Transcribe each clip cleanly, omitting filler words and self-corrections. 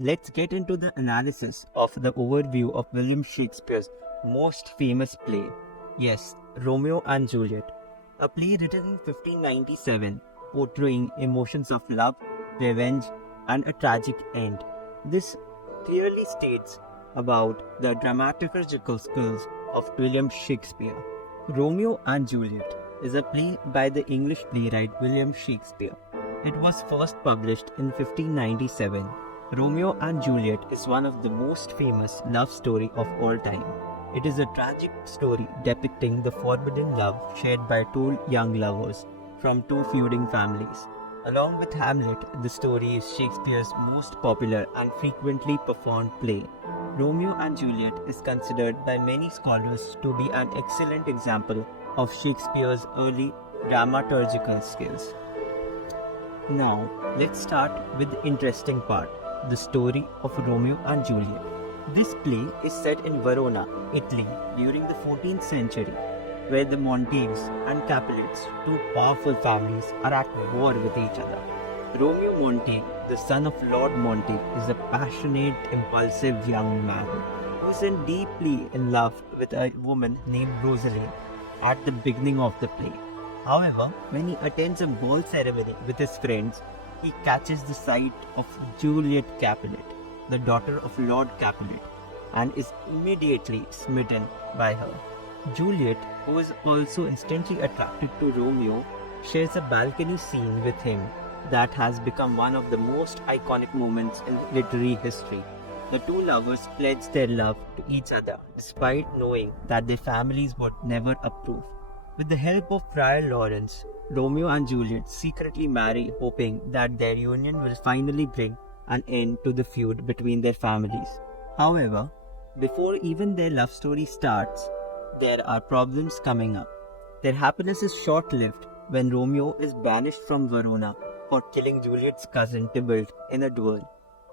Let's get into the analysis of the overview of William Shakespeare's most famous play. Yes, Romeo and Juliet, a play written in 1597 portraying emotions of love, revenge, and a tragic end. This clearly states about the dramaturgical skills of William Shakespeare. Romeo and Juliet is a play by the English playwright William Shakespeare. It was first published in 1597. Romeo and Juliet is one of the most famous love story of all time. It is a tragic story depicting the forbidden love shared by two young lovers from two feuding families. Along with Hamlet, the story is Shakespeare's most popular and frequently performed play. Romeo and Juliet is considered by many scholars to be an excellent example of Shakespeare's early dramaturgical skills. Now, let's start with the interesting part, the story of Romeo and Juliet. This play is set in Verona, Italy during the 14th century, where the Montagues and Capulets, two powerful families, are at war with each other. Romeo Montague, the son of Lord Montague, is a passionate, impulsive young man who is deeply in love with a woman named Rosaline at the beginning of the play. However, when he attends a ball ceremony with his friends, he catches the sight of Juliet Capulet, the daughter of Lord Capulet, and is immediately smitten by her. Juliet, who is also instantly attracted to Romeo, shares a balcony scene with him that has become one of the most iconic moments in literary history. The two lovers pledge their love to each other despite knowing that their families would never approve. With the help of Friar Lawrence, Romeo and Juliet secretly marry, hoping that their union will finally bring an end to the feud between their families. However, before even their love story starts, there are problems coming up. Their happiness is short-lived when Romeo is banished from Verona for killing Juliet's cousin Tybalt in a duel.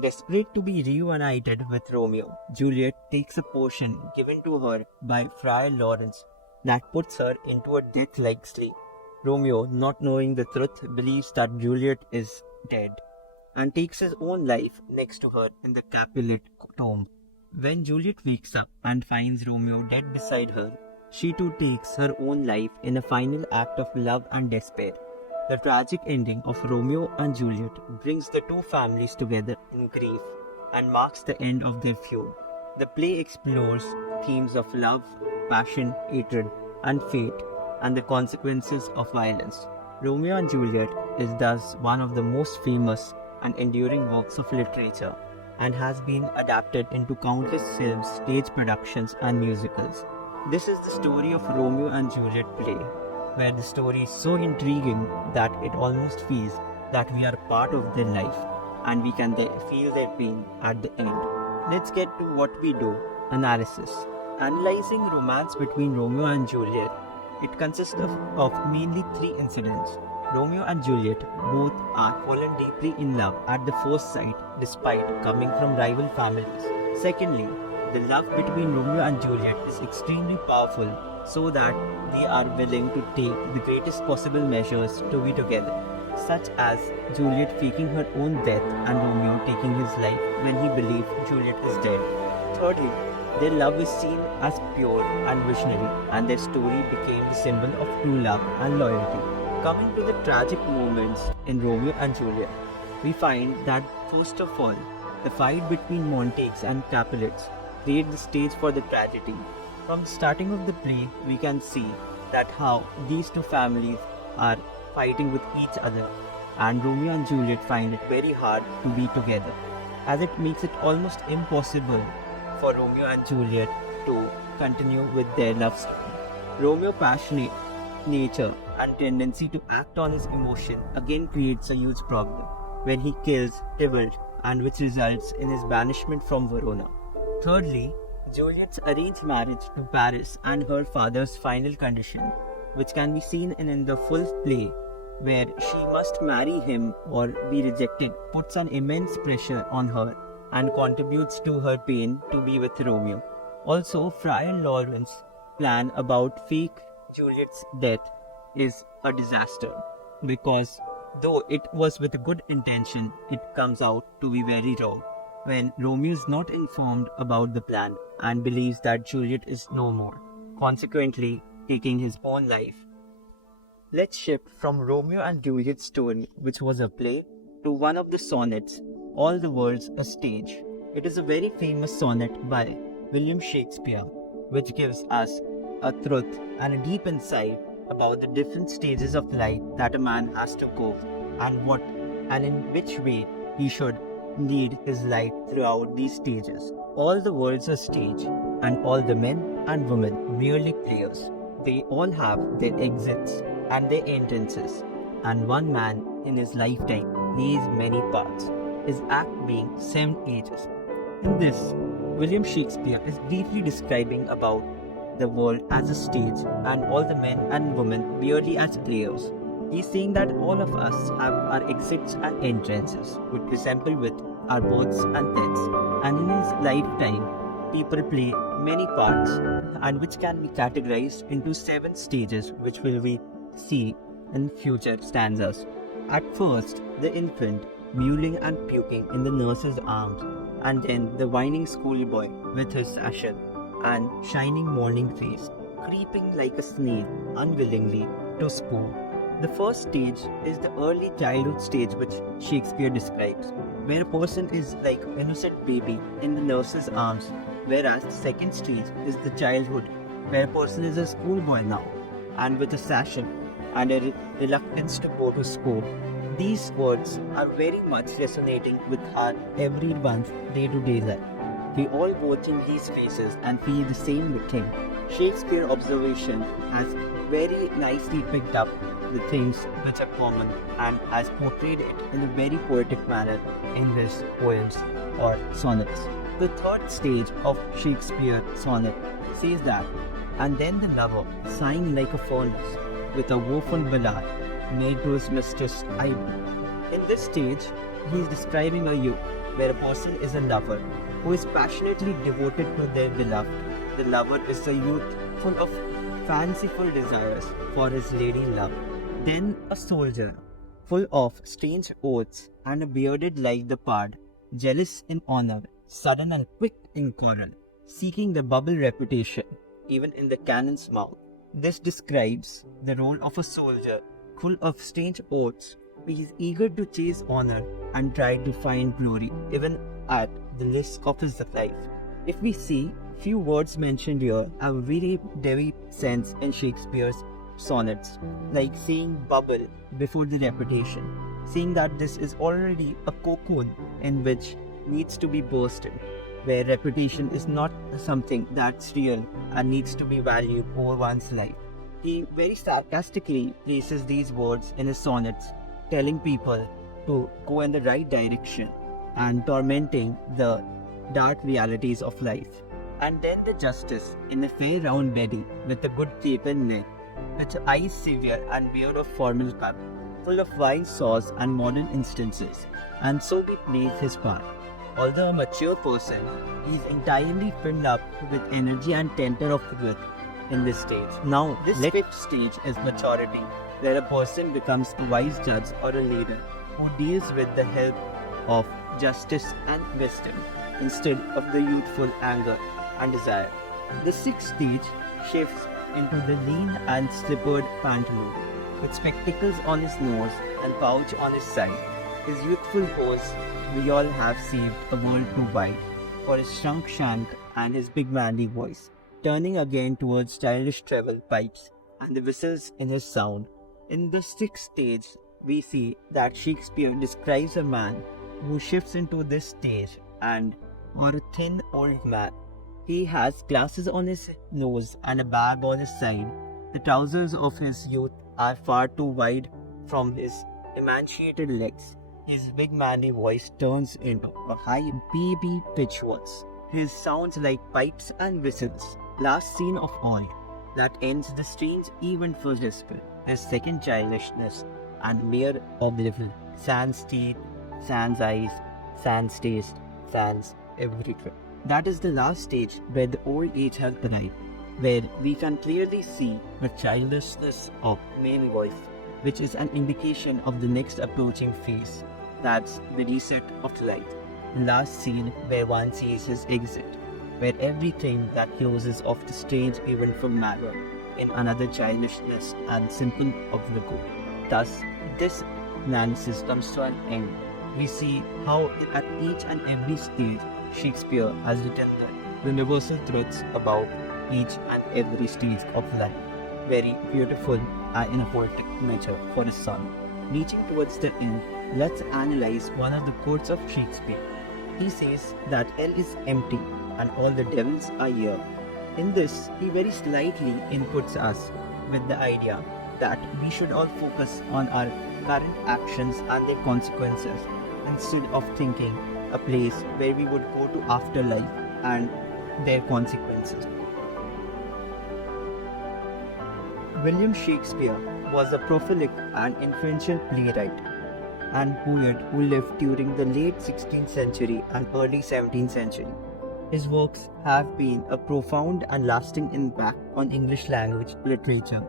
Desperate to be reunited with Romeo, Juliet takes a potion given to her by Friar Lawrence that puts her into a death-like sleep. Romeo, not knowing the truth, believes that Juliet is dead and takes his own life next to her in the Capulet tomb. When Juliet wakes up and finds Romeo dead beside her, she too takes her own life in a final act of love and despair. The tragic ending of Romeo and Juliet brings the two families together in grief and marks the end of their feud. The play explores themes of love, passion, hatred, and fate, and the consequences of violence. Romeo and Juliet is thus one of the most famous and enduring works of literature and has been adapted into countless films, stage productions, and musicals. This is the story of Romeo and Juliet play, where the story is so intriguing that it almost feels that we are part of their life and we can feel their pain at the end. Let's get to what we do, analysis. Analyzing romance between Romeo and Juliet, it consists of mainly three incidents. Romeo and Juliet both are fallen deeply in love at the first sight despite coming from rival families. Secondly, the love between Romeo and Juliet is extremely powerful so that they are willing to take the greatest possible measures to be together, such as Juliet faking her own death and Romeo taking his life when he believes Juliet is dead. Thirdly, their love is seen as pure and visionary, and their story became the symbol of true love and loyalty. Coming to the tragic moments in Romeo and Juliet, we find that first of all, the fight between Montagues and Capulets create the stage for the tragedy. From the starting of the play, we can see that how these two families are fighting with each other, and Romeo and Juliet find it very hard to be together, as it makes it almost impossible for Romeo and Juliet to continue with their love story. Romeo's passionate nature and tendency to act on his emotion again creates a huge problem when he kills Tybalt, and which results in his banishment from Verona. Thirdly, Juliet's arranged marriage to Paris and her father's final condition, which can be seen in the full play, where she must marry him or be rejected, puts an immense pressure on her and contributes to her pain to be with Romeo. Also, Friar Lawrence's plan about fake Juliet's death is a disaster because though it was with a good intention, it comes out to be very wrong. when Romeo is not informed about the plan and believes that Juliet is no more, consequently taking his own life. Let's shift from Romeo and Juliet's story, which was a play, to one of the sonnets, All the World's a Stage. It is a very famous sonnet by William Shakespeare, which gives us a truth and a deep insight about the different stages of life that a man has to go and in which way he should lead his life throughout these stages. All the world's a stage, and all the men and women merely players. They all have their exits and their entrances, and one man in his lifetime plays many parts, his act being 7 ages. In this, William Shakespeare is briefly describing about the world as a stage and all the men and women merely as players. He's saying that all of us have our exits and entrances, which resemble with our births and deaths, and in his lifetime, people play many parts, and which can be categorized into 7 stages, which will we see in future stanzas. At first, the infant, mewling and puking in the nurse's arms, and then the whining schoolboy with his sashes and shining morning face, creeping like a snail unwillingly to school. The first stage is the early childhood stage, which Shakespeare describes, where a person is like an innocent baby in the nurse's arms, whereas the second stage is the childhood, where a person is a schoolboy now, and with a sash and a reluctance to go to school. These words are very much resonating with our everyone's day-to-day life. We all go through these phases and feel the same thing. Shakespeare's observation has very nicely picked up the things which are common and has portrayed it in a very poetic manner in his poems or sonnets. The third stage of Shakespeare's sonnet says that, and then the lover, sighing like a furnace, with a woeful ballad made to his mistress idle. In this stage, he is describing a youth where a person is a lover who is passionately devoted to their beloved. The lover is a youth full of fanciful desires for his lady love. Then a soldier, full of strange oaths and a bearded like the pard, jealous in honor, sudden and quick in quarrel, seeking the bubble reputation, even in the cannon's mouth. This describes the role of a soldier, full of strange oaths. He is eager to chase honor and try to find glory, even at the risk of his life. If we see, few words mentioned here have a very deep sense in Shakespeare's sonnets, like saying bubble before the reputation, saying that this is already a cocoon in which needs to be bursted, where reputation is not something that's real and needs to be valued over one's life. He very sarcastically places these words in his sonnets, telling people to go in the right direction and tormenting the dark realities of life. And then the justice in a fair round body with a good tapen neck, with eyes severe and beard of formal cut, full of wise saws and modern instances, and so he plays his part. Although a mature person, he is entirely filled up with energy and temper of wit in this stage. Now, this fifth stage is maturity, where a person becomes a wise judge or a leader who deals with the help of justice and wisdom instead of the youthful anger and desire. The sixth stage shifts into the lean and slippered pantaloon, with spectacles on his nose and pouch on his side. His youthful pose we all have saved a world too wide for his shrunk shank and his big manly voice, turning again towards childish treble pipes and the whistles in his sound. In the sixth stage, we see that Shakespeare describes a man who shifts into this stage or a thin old man. He has glasses on his nose and a bag on his side. The trousers of his youth are far too wide from his emaciated legs. His big manly voice turns into a high baby pitch voice. His sounds like pipes and whistles. Last scene of all, that ends the strange event for Shakespeare. His second childishness and mere oblivion. Sans teeth, sans eyes, sans taste, sans everything. That is the last stage where the old age has arrived, where we can clearly see the childishness of main voice, which is an indication of the next approaching phase. That's the reset of life. the last scene where one sees his exit, where everything that closes off the stage even from manner in another childishness and simple obstacle. Thus, this analysis comes to an end. We see how at each and every stage Shakespeare has written the universal truths about each and every stage of life. Very beautiful and in a poetic measure for a son. Reaching towards the end, let's analyze one of the quotes of Shakespeare. He says that hell is empty and all the devils are here. In this, he very slightly inputs us with the idea that we should all focus on our current actions and their consequences instead of thinking a place where we would go to afterlife and their consequences. William Shakespeare was a prolific and influential playwright and poet who lived during the late 16th century and early 17th century. His works have been a profound and lasting impact on English language literature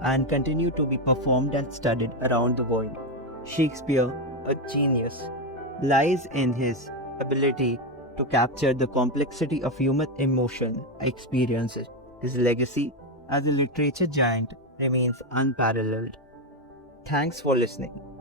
and continue to be performed and studied around the world. Shakespeare, a genius, lies in his ability to capture the complexity of human emotion experiences. His legacy as a literature giant remains unparalleled. Thanks for listening.